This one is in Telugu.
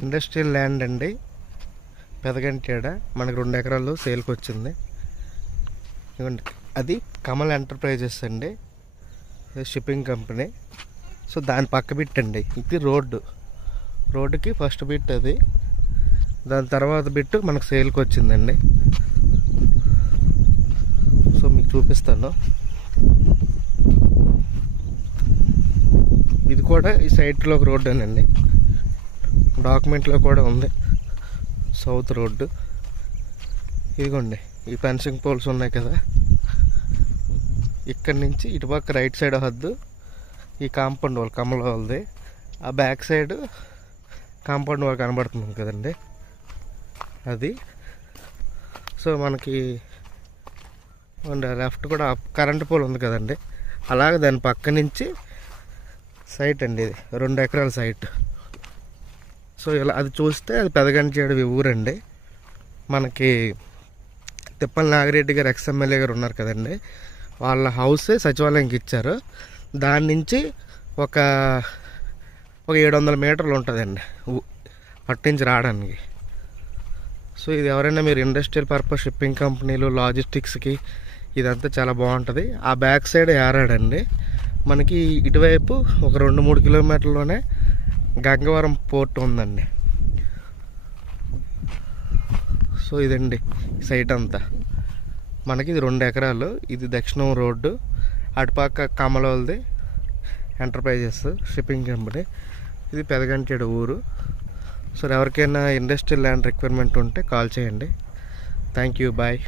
ఇండస్ట్రియల్ ల్యాండ్ అండి, పెదగంటేడ. మనకు 2 ఎకరాలు సేల్కి వచ్చింది. అది కమల్ ఎంటర్ప్రైజెస్ అండి, షిప్పింగ్ కంపెనీ. సో దాని పక్క బిట్ అండి ఇది. రోడ్డుకి ఫస్ట్ బిట్ అది, దాని తర్వాత బిట్ మనకు సేల్కి వచ్చిందండి. సో మీకు చూపిస్తాను. ఇది కూడా ఈ సైడ్లో ఒక రోడ్డు అనండి, డాక్యుమెంట్లో కూడా ఉంది సౌత్ రోడ్డు. ఇదిగోండి ఈ ఫెన్సింగ్ పోల్స్ ఉన్నాయి కదా, ఇక్కడి నుంచి ఇటుపక్క రైట్ సైడ్ హద్దు ఈ కాంపౌండ్ వాల్ కమల వాళ్ళది, ఆ బ్యాక్ సైడ్ కాంపౌండ్ వాల్ కనబడుతుంది కదండి అది. సో మనకి లెఫ్ట్ కూడా కరెంట్ పోల్ ఉంది కదండి, అలాగే దాని పక్క నుంచి సైట్ అండి ఇది, 2 ఎకరాల సైట్. సో ఇలా అది చూస్తే అది పెదగంటేడు ఊరండి. మనకి తిప్పల నాగిరెడ్డి గారు ఎక్స్ఎమ్మెల్యే గారు ఉన్నారు కదండి, వాళ్ళ హౌసే సచివాలయంకి ఇచ్చారు. దాని నుంచి ఒక 700 మీటర్లు ఉంటుందండి పట్టించి రావడానికి. సో ఇది ఎవరైనా మీరు ఇండస్ట్రియల్ పర్పస్ షిప్పింగ్ కంపెనీలు, లాజిస్టిక్స్కి ఇదంతా చాలా బాగుంటుంది. ఆ బ్యాక్ సైడ్ యారాడండి. మనకి ఇటువైపు ఒక 2-3 కిలోమీటర్లోనే గంగవరం పోర్ట్ ఉందండి. సో ఇదండి సైట్ అంతా. మనకి ఇది 2 ఎకరాలు. ఇది దక్షిణం రోడ్డు, అటుపక్క కమలోల్ది ఎంటర్ప్రైజెస్ షిప్పింగ్ కంపెనీ. ఇది పెదగంటేడు ఊరు. సో ఎవరికైనా ఇండస్ట్రియల్ ల్యాండ్ రిక్వైర్మెంట్ ఉంటే కాల్ చేయండి. Thank you, bye.